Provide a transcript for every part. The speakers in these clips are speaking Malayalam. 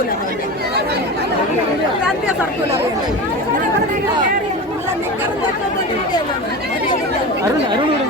സർക്കുലർ രാഷ്ട്രീയ സർക്കുലർ അരുൺ അരുൺ.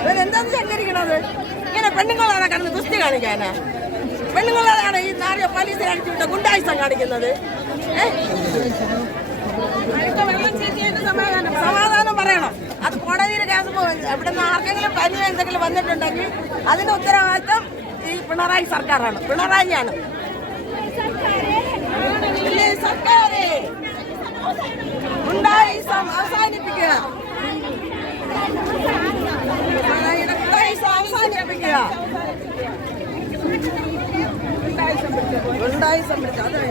ഇവിടെ എന്താന്ന് ശങ്കരിക്കണത് ഇങ്ങനെ പെണ്ണുങ്ങളാണ് കടന്ന് കുസ്തി കാണിക്കാനാ. പെണ്ണുങ്ങളാണ് ഈ നാറിയ പോലീസിൽ അടിച്ചുവിട്ട ഗുണ്ടായുസം കാണിക്കുന്നത്? സമാധാനം പറയണം. അത് കോടതിയിൽ കേസ് ഇവിടെ നിന്ന് ആർക്കെങ്കിലും പനി എന്തെങ്കിലും വന്നിട്ടുണ്ടെങ്കിൽ അതിന്റെ ഉത്തരവാദിത്വം ഈ പിണറായി സർക്കാരാണ്. പിണറായിയാണ്. സർക്കാരേ ഗുണ്ടായിസം അവസാനിപ്പിക്കുക ഉണ്ടായി പിടിച്ച അതെ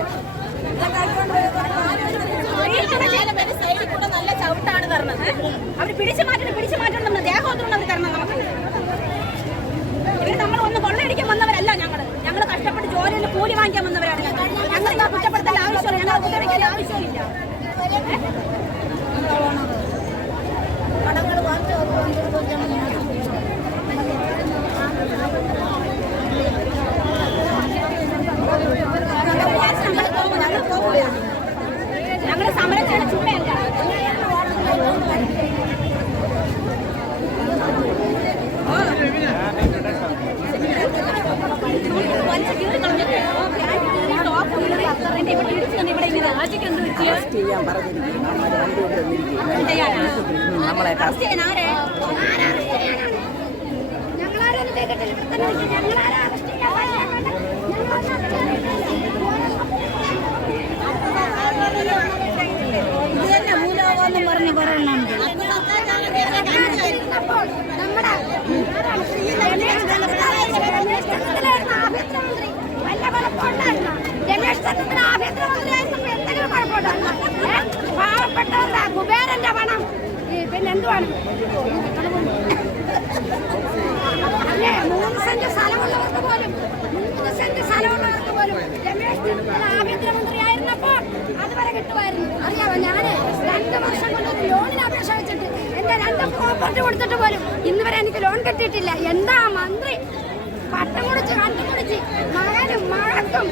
സൈഡിൽ കൂടെ നല്ല ചവിട്ടാണ് തരണത് അവർ പിടിച്ചു മാറ്റണം പിടിച്ചു മാറ്റണം എന്ന് ദേഹം ഒന്നും തരണം നമ്മൾ ഒന്ന് കൊള്ളയടിക്കാൻ വന്നവരല്ല ഞങ്ങൾ ഞങ്ങൾ കഷ്ടപ്പെട്ട് ജോലിയിൽ കൂലി വാങ്ങിക്കാൻ വന്നവരാണ് ഞങ്ങൾ ഞങ്ങൾ കുറ്റപ്പെടുത്തൽ ആവശ്യമില്ല ഞങ്ങൾ ഉപദ്രവിക്കേണ്ട ആവശ്യമില്ല കടങ്ങൾ ഞങ്ങൾ സമരം ചെയ്യണ ചുമ്മയല്ല വലിച്ച് കീറി കളഞ്ഞിട്ട് പാന്റ് കീറി ടോപ്പ് കീറി എന്നിട്ട് ഇവിടെ ഇടിച്ച് കണ്ട് ഇവിടെ ഇങ്ങനെ ആദ്യമൊക്കെ എന്ത് വെച്ച് ചെയ്യാൻ പറഞ്ഞിരിക്കുന്നു നമ്മൾ രണ്ടുകൂടെ വന്നിരിക്കുന്നു എന്ത് ചെയ്യാനാ നമ്മളെ അറസ്റ്റ് ചെയ്യാൻ ആരെ ഞങ്ങളാരൊന്നും ചെയ്തിട്ടില്ല ഇവിടെ തന്നെ നിൽക്കും. ഞങ്ങളാരാ അറസ്റ്റ് ചെയ്യാൻ പാടില്ല. ഇത് തന്നെ മൂലമാകാന്നും പറഞ്ഞ് പറയണുണ്ട് ആഭ്യന്തരമന്ത്രി. വല്ല കുഴപ്പമുണ്ടായിരുന്നോ? രമേശ് ചെന്നിത്തല ആഭ്യന്തരമന്ത്രിയായിരുന്നപ്പോൾ എന്തെങ്കിലും കുഴപ്പമുണ്ടായിരുന്നോ? ഏ? പാവപ്പെട്ടവരുടെ കുബേരന്റെ പണം ഈ പിന്നെ എന്തുവാണ്? മൂന്ന് സെന്റ് സ്ഥലമുള്ളവർക്ക് പോലും മൂന്ന് സെന്റ് സ്ഥലമുള്ളവർക്ക് പോലും രമേശ് ആഭ്യന്തരമന്ത്രിയായിരുന്നപ്പോൾ അതുവരെ കിട്ടുമായിരുന്നു. അറിയാമോ ഞാൻ? രണ്ട് വർഷം കൊണ്ട് ലോണിന് അപേക്ഷ രണ്ട് പ്രോപ്പർട്ടി കൊടുത്തിട്ട് പോലും ഇന്ന് എനിക്ക് ലോൺ കിട്ടിയിട്ടില്ല. എന്താ മന്ത്രി? പട്ടം കുടിച്ച് കണ്ടു കുടിച്ച് മകനും മകൾക്കും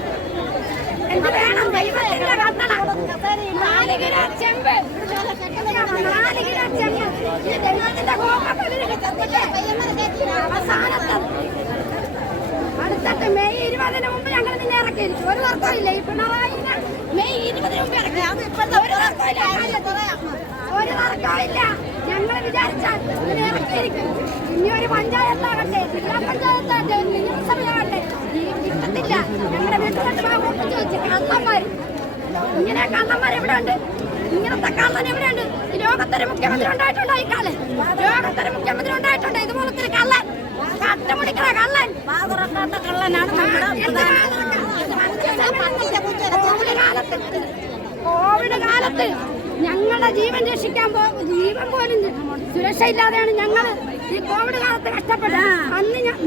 എന്ത് വേണം? ദൈവത്തിന്റെ കത്തണ. അവസാനത്തെ മെയ് ഇരുപതിന് മുമ്പ് ഞങ്ങൾ നിന്നെ ഇറക്കിയിരിക്കും. ഒരു തർക്കമില്ല ഈ പിണറായി മെയ് ഇരുപതിന് മുമ്പ് ഇറക്കി. ഇപ്പോഴത്തെ ഒരു തർക്കമില്ല ഞങ്ങൾ വിചാരിച്ചാൽ ഇറക്കിയിരിക്കും. ഇനി ഒരു പഞ്ചായത്താകട്ടെ ജില്ലാ പഞ്ചായത്താകട്ടെ നിയമസഭയാകട്ടെ കിട്ടത്തില്ല. ഞങ്ങളുടെ വീട്ടിലോട്ട് ചോദിച്ചു അമ്മമാർ ഇങ്ങനെ കള്ളന്മാർ എവിടെ ഉണ്ട്. ഇങ്ങനത്തെ കള്ളൻ എവിടെ ഉണ്ട്. ലോകത്തൊരു മുഖ്യമന്ത്രി ഉണ്ടായിട്ടുണ്ടോ ഈ കാലം? ലോകത്തൊരു മുഖ്യമന്ത്രി ഉണ്ടായിട്ടുണ്ടോ? ഇതുപോലത്തെ കള്ളൻ. കട്ടുപിടിക്കണ കള്ളൻ. കള്ളനാണ് കോവിഡ് കാലത്ത്. കോവിഡ് കാലത്ത് ഞങ്ങളുടെ ജീവൻ രക്ഷിക്കാൻ പോ ജീവൻ പോലും സുരക്ഷയില്ലാതെയാണ് ഞങ്ങൾ ഈ കോവിഡ് കാലത്ത് കഷ്ടപ്പെട്ടത്. അന്ന് ഞാൻ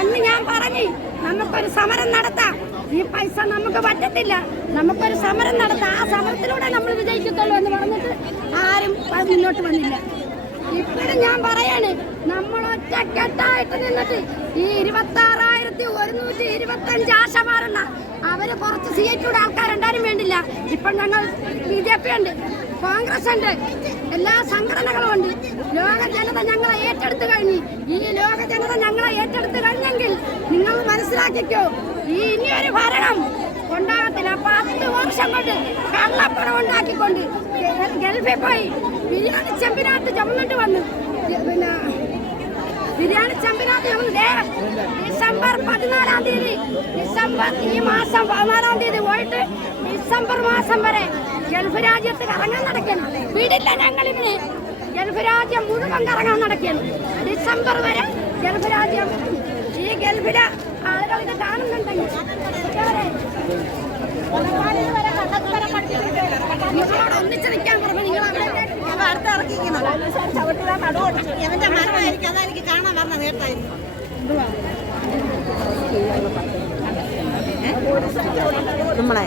അന്ന് ഞാൻ പറഞ്ഞു നമുക്കൊരു സമരം നടത്താം. ഈ പൈസ നമുക്ക് പറ്റത്തില്ല. നമുക്കൊരു സമരം നടത്താം. ആ സമരത്തിലൂടെ നമ്മൾ വിജയിക്കത്തുള്ളൂ എന്ന് പറഞ്ഞിട്ട് ആരും മുന്നോട്ട് വന്നില്ല. ഇപ്പോഴും ഞാൻ പറയാണ് നമ്മൾ ഒറ്റക്കെട്ടായിട്ട് നിന്നിട്ട് ഈ ഇരുപത്തി ആറായിരത്തി ഒരുന്നൂറ്റി ഇരുപത്തി അഞ്ച് ആശമാരുണ്ട അവർ കുറച്ച് സി ആൾക്കാർ ആൾക്കാരുണ്ടാരും വേണ്ടില്ല. ഇപ്പൊ ഞങ്ങൾ ബി ജെ പി ഉണ്ട് കോൺഗ്രസ് ഉണ്ട് എല്ലാ സംഘടനകളും ഉണ്ട്. ലോക ജനത ഞങ്ങളെ ഏറ്റെടുത്ത് കഴിഞ്ഞു ഈ ലോക ജനത ഞങ്ങളെ ഏറ്റെടുത്ത് കഴിഞ്ഞെങ്കിൽ നിങ്ങൾ മനസ്സിലാക്കിക്കോ ഈ ഇനിയൊരു ഭരണം. ഉണ്ടാകത്തില്ല പത്ത് വർഷം കൊണ്ട് കള്ളപ്പണം ഉണ്ടാക്കിക്കൊണ്ട് ഗൾഫിൽ പോയി. ബിരിയാണി ചെമ്പിനകത്ത് ചുമന്നിട്ട് വന്നു. പിന്നെ ബിരിയാണി ചെമ്പിനകത്ത് ചുമന്ന്. ദേ ഡിസംബർ പതിനാലാം തീയതി. ഡിസംബർ ഈ മാസം പതിനാലാം തീയതി പോയിട്ട് ഡിസംബർ മാസം വരെ ഗൾഫ് രാജ്യത്ത് കറങ്ങാൻ നടക്കണം. വീടില്ല ഞങ്ങൾ ഇവന് ഗൾഫ് രാജ്യം മുഴുവൻ കറങ്ങാൻ നടക്കണം. ഡിസംബർ വരെ ഗൾഫ് രാജ്യം ഈ ഗൾഫിലെ ആളുകൾ ഇത് കാണുന്നുണ്ടെങ്കിൽ നിങ്ങളോട് ഒന്നിച്ച് നിൽക്കാൻ പറഞ്ഞു നിങ്ങൾ അവിടെ എവന്റെ മരണമായിരിക്കും അതാ എനിക്ക് കാണാൻ പറഞ്ഞ നേരത്തായിരുന്നു നമ്മളെ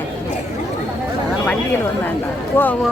വണ്ടിയിൽ വന്നാണ്ട? ഓ ഓ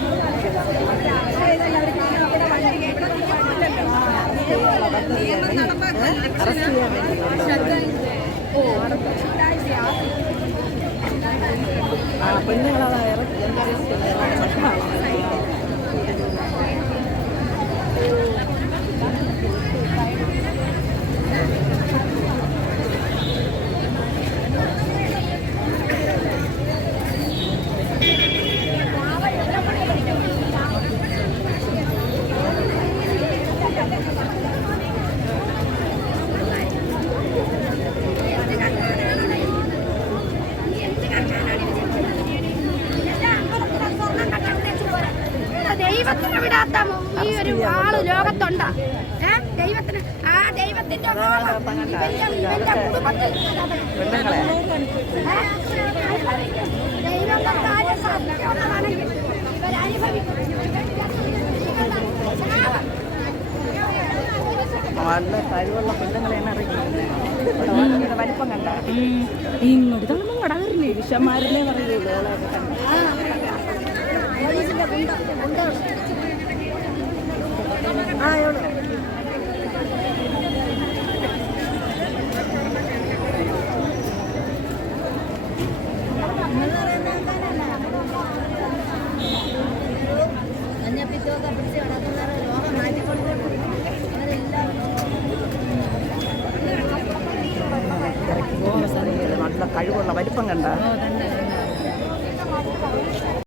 ആ പെണ്ണുങ്ങളതാ ഇറക്കി ദൈവത്തിന് വിടാത്ത ഈ ഒരു ആൾ ലോകത്തുണ്ട. ഏ? ദൈവത്തിന് ആ ദൈവത്തിന്റെ കുടുംബത്തിൽ? ദൈവം കാര്യം ഇങ്ങോട്ട് തള്ളുമ്പോൾ കടകറില്ലേ വിഷമാരല്ലേ പറയുന്നത് ആ എവിടെ? കഴിവുള്ള വലിപ്പം കണ്ട.